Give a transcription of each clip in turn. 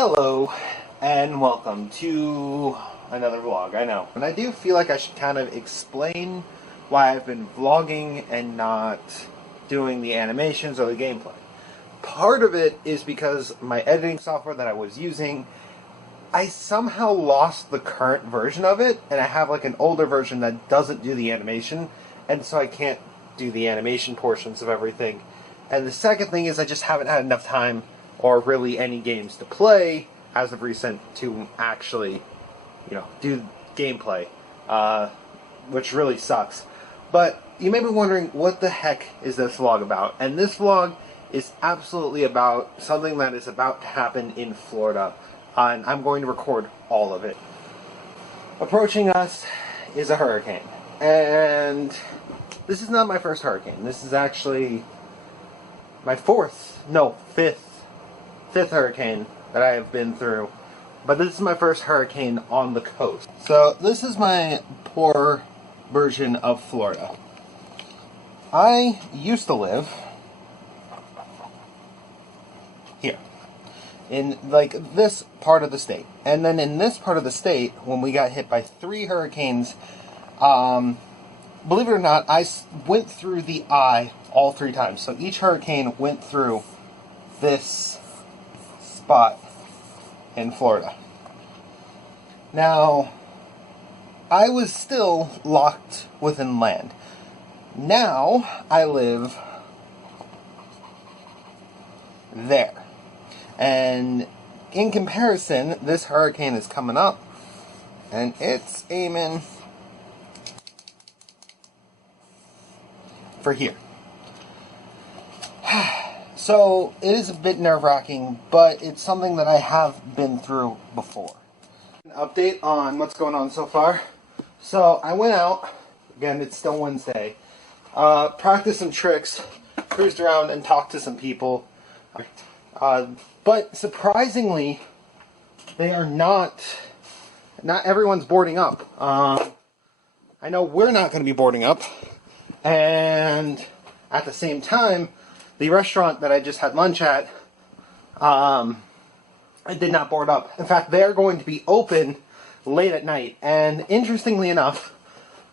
Hello, and welcome to another vlog. I know. And I do feel like I should kind of explain why I've been vlogging and not doing the animations or the gameplay. Part of it is because my editing software that I was using, I somehow lost the current version of it, and I have like an older version that doesn't do the animation, and so I can't do the animation portions of everything. And the second thing is I just haven't had enough time or really any games to play as of recent to actually, do gameplay, which really sucks. But you may be wondering, what the heck is this vlog about? And this vlog is absolutely about something that is about to happen in Florida, and I'm going to record all of it. Approaching us is a hurricane, and this is not my first hurricane. This is actually my fifth hurricane that I have been through, but this is my first hurricane on the coast. So this is my poor version of Florida. I used to live here in like this part of the state, and then in this part of the state, when we got hit by 3 hurricanes, believe it or not, I went through the eye all 3 times. So each hurricane went through this spot in Florida. Now, I was still locked within land. Now, I live there. And in comparison, this hurricane is coming up, and it's aiming for here. So, it is a bit nerve-wracking, but it's something that I have been through before. An update on what's going on so far. So, I went out, again, it's still Wednesday, practiced some tricks, cruised around and talked to some people. But surprisingly, they are not everyone's boarding up. I know we're not going to be boarding up, and at the same time, the restaurant that I just had lunch at, I did not board up. In fact, they're going to be open late at night. And interestingly enough,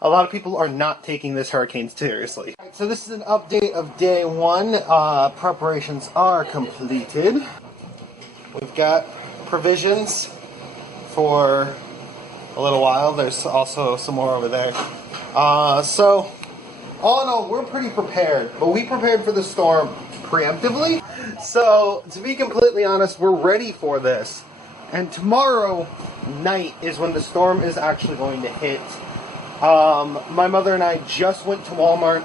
a lot of people are not taking this hurricane seriously. So this is an update of day 1. Preparations are completed. We've got provisions for a little while. There's also some more over there. So all in all, we're pretty prepared, but we prepared for the storm preemptively. So, to be completely honest, we're ready for this. And tomorrow night is when the storm is actually going to hit. My mother and I just went to Walmart,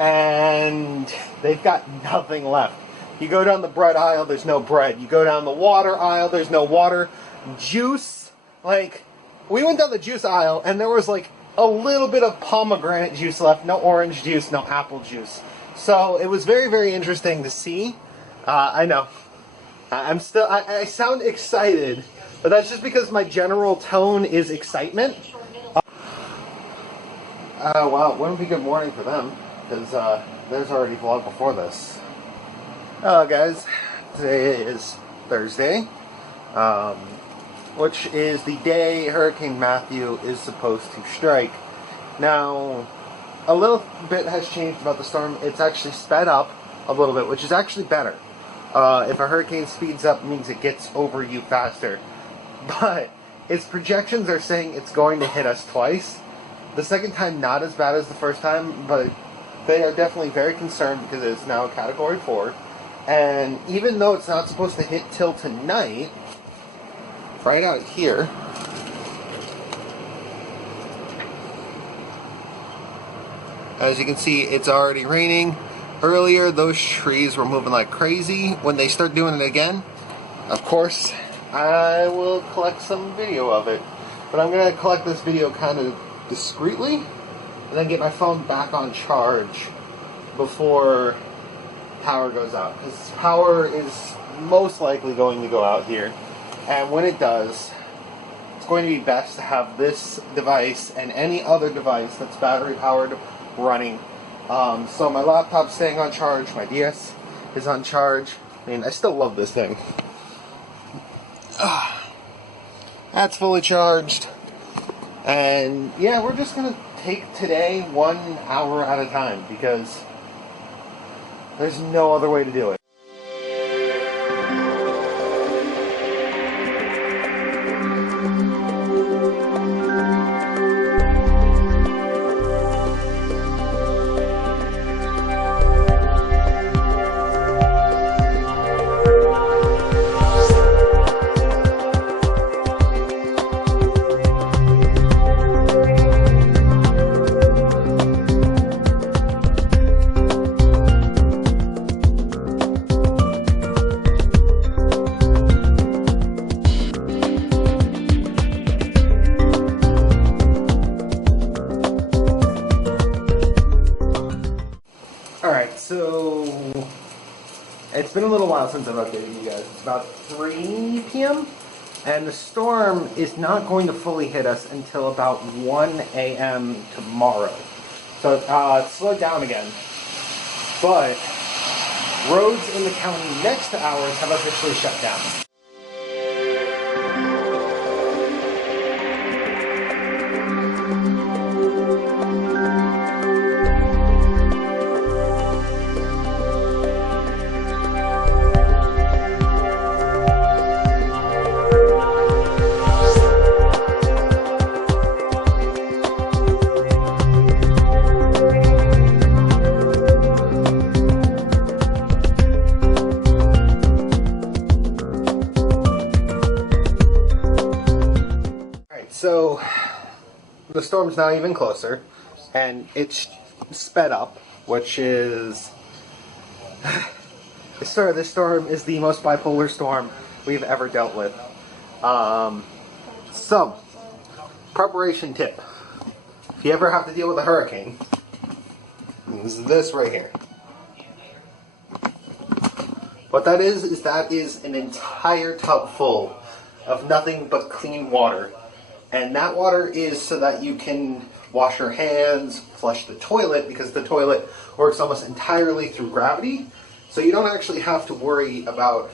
and they've got nothing left. You go down the bread aisle, there's no bread. You go down the water aisle, there's no water. Juice, we went down the juice aisle, and there was a little bit of pomegranate juice left, no orange juice, no apple juice. So it was very, very interesting to see. I know. I sound excited, but that's just because my general tone is excitement. Wow, wouldn't be good morning for them, because there's already a vlog before this. Hello guys, today is Thursday, which is the day Hurricane Mathew is supposed to strike. Now, a little bit has changed about the storm. It's actually sped up a little bit, which is actually better. If a hurricane speeds up, it means it gets over you faster. But its projections are saying it's going to hit us twice. The second time not as bad as the first time, but they are definitely very concerned because it's now a Category 4. And even though it's not supposed to hit till tonight, right out here, as you can see, it's already raining. Earlier, those trees were moving like crazy. When they start doing it again, of course, I will collect some video of it. But I'm going to collect this video kind of discreetly, and then get my phone back on charge before power goes out. Because power is most likely going to go out here. And when it does, it's going to be best to have this device and any other device that's battery powered running. So my laptop's staying on charge, my DS is on charge. I mean, I still love this thing. That's fully charged. And yeah, we're just gonna take today 1 hour at a time because there's no other way to do it. Alright, so it's been a little while since I've updated you guys. It's about 3 p.m. and the storm is not going to fully hit us until about 1 a.m. tomorrow. So it's slowed down again. But roads in the county next to ours have officially shut down. So the storm's now even closer, and it's sped up, which is this storm is the most bipolar storm we've ever dealt with. So preparation tip: if you ever have to deal with a hurricane, this right here. What that is that is an entire tub full of nothing but clean water. And that water is so that you can wash your hands, flush the toilet, because the toilet works almost entirely through gravity. So you don't actually have to worry about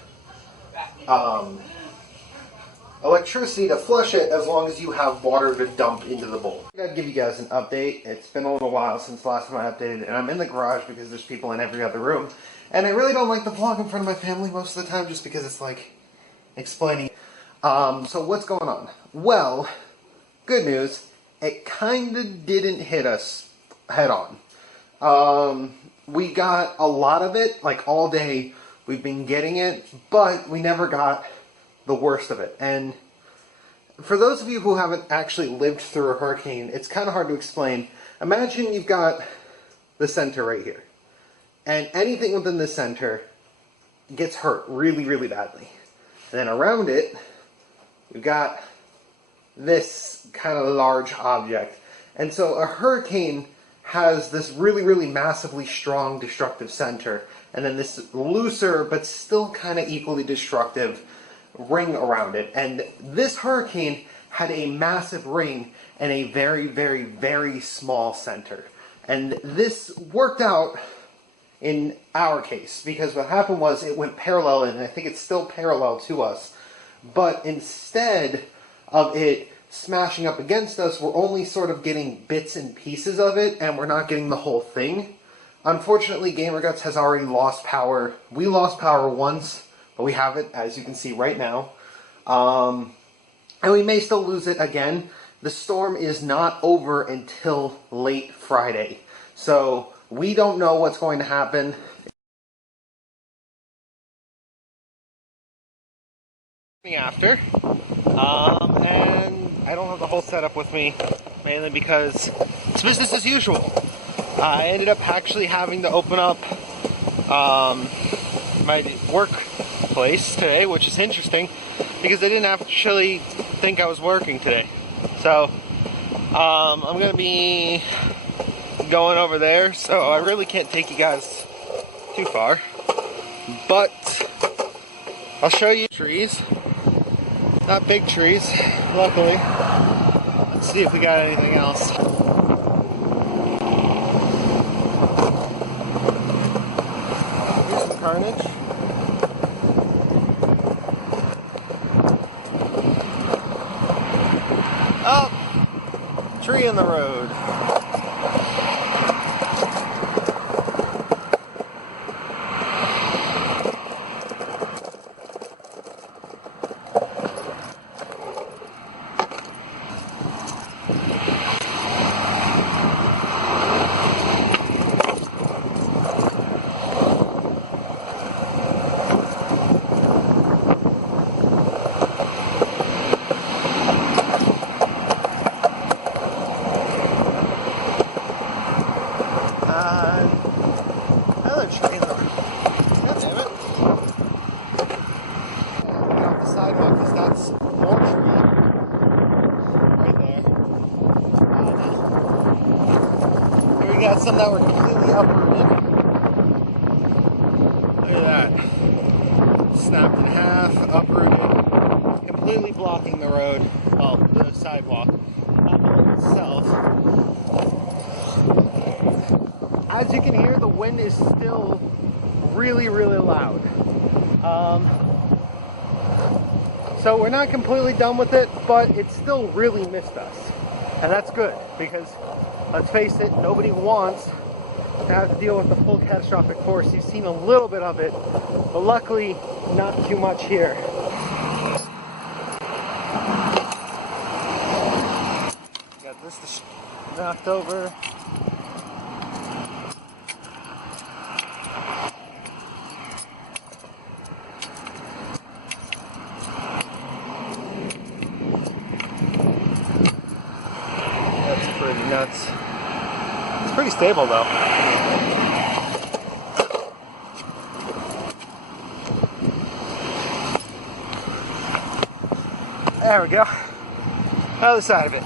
electricity to flush it as long as you have water to dump into the bowl. I gotta give you guys an update. It's been a little while since the last time I updated, and I'm in the garage because there's people in every other room. And I really don't like to vlog in front of my family most of the time just because it's like explaining. So what's going on? Well, good news, it kinda didn't hit us head on. We got a lot of it, like all day we've been getting it, but we never got the worst of it. And for those of you who haven't actually lived through a hurricane, it's kind of hard to explain. Imagine you've got the center right here, and anything within the center gets hurt really, really badly. And then around it, we've got this kind of large object. And so a hurricane has this really, really massively strong destructive center, and then this looser but still kind of equally destructive ring around it. And this hurricane had a massive ring and a very, very, very small center. And this worked out in our case, because what happened was it went parallel, and I think it's still parallel to us, but instead of it smashing up against us, we're only sort of getting bits and pieces of it, and we're not getting the whole thing. Unfortunately, GamerGuts has already lost power. We lost power once, but we have it, as you can see right now. And we may still lose it again. The storm is not over until late Friday, so we don't know what's going to happen. After, and I don't have the whole setup with me, mainly because it's business as usual. I ended up actually having to open up my workplace today, which is interesting because I didn't actually think I was working today. So I'm going to be going over there, so I really can't take you guys too far, but I'll show you trees. Not big trees, luckily. Let's see if we got anything else. Here's some carnage. in the road. Another tree. God damn it. Get off the sidewalk because that's more tree right there. Here we got some that were completely uprooted. Look at that. Snapped in half, uprooted, completely blocking the road, well, the sidewalk, not the road itself. As you can hear, the wind is still really, really loud. So we're not completely done with it, but it still really missed us. And that's good, because let's face it, nobody wants to have to deal with the full catastrophic force. You've seen a little bit of it, but luckily not too much here. Got this knocked over. Pretty nuts. It's pretty stable though. There we go. Other side of it.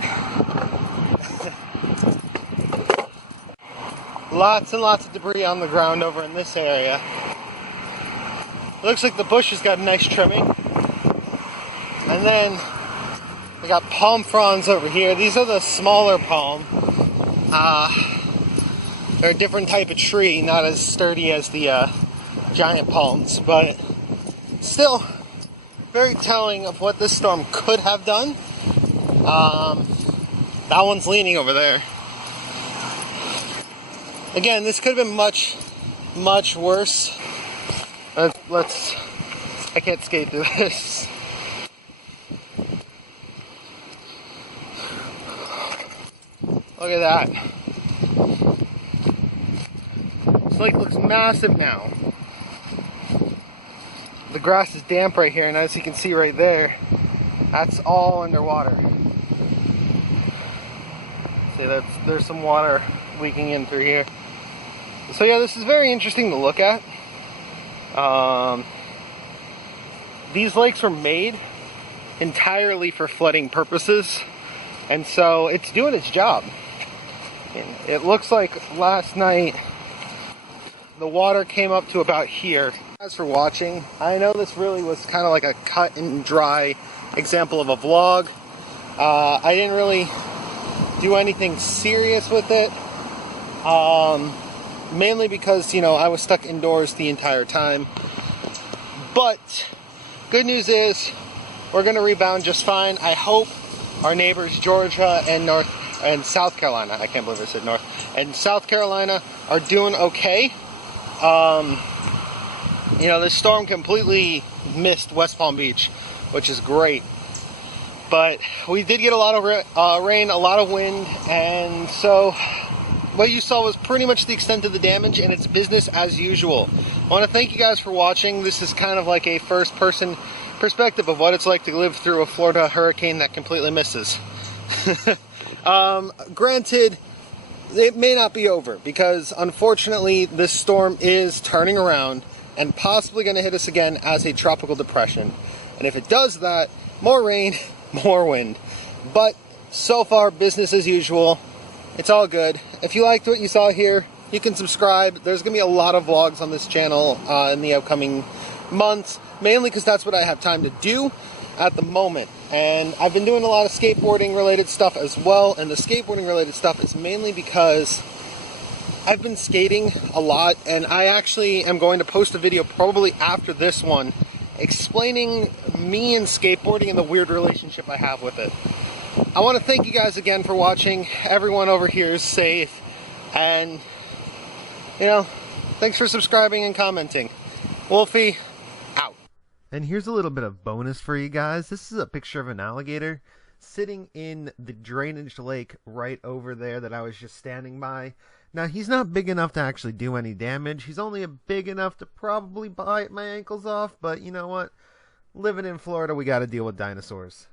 Lots and lots of debris on the ground over in this area. Looks like the bush has got a nice trimming. And then we got palm fronds over here. These are the smaller palm. They're a different type of tree, not as sturdy as the giant palms, but still very telling of what this storm could have done. That one's leaning over there. Again, this could have been much, much worse. I can't skate through this. Look at that. This lake looks massive now. The grass is damp right here, and as you can see right there, that's all underwater. See, there's some water leaking in through here. So yeah, this is very interesting to look at. These lakes were made entirely for flooding purposes, and so it's doing its job. It looks like last night the water came up to about here. Thanks for watching. I know this really was kind of like a cut and dry example of a vlog. I didn't really do anything serious with it. Mainly because, you know, I was stuck indoors the entire time. But good news is we're going to rebound just fine. I hope our neighbors Georgia and South Carolina, I can't believe I said North, and South Carolina are doing okay. You know, this storm completely missed West Palm Beach, which is great. But we did get a lot of rain, a lot of wind, and so what you saw was pretty much the extent of the damage, and it's business as usual. I want to thank you guys for watching. This is kind of like a first-person perspective of what it's like to live through a Florida hurricane that completely misses. Granted, it may not be over, because unfortunately this storm is turning around and possibly going to hit us again as a tropical depression. And if it does that, more rain, more wind. But so far, business as usual. It's all good. If you liked what you saw here, you can subscribe. There's going to be a lot of vlogs on this channel in the upcoming months, mainly because that's what I have time to do at the moment. And I've been doing a lot of skateboarding related stuff as well, and the skateboarding related stuff is mainly because I've been skating a lot, and I actually am going to post a video probably after this one explaining me and skateboarding and the weird relationship I have with it. I want to thank you guys again for watching. Everyone over here is safe. And, you know, thanks for subscribing and commenting. Wolfie, out. And here's a little bit of bonus for you guys. This is a picture of an alligator sitting in the drainage lake right over there that I was just standing by. Now, he's not big enough to actually do any damage. He's only big enough to probably bite my ankles off, but you know what? Living in Florida, we got to deal with dinosaurs.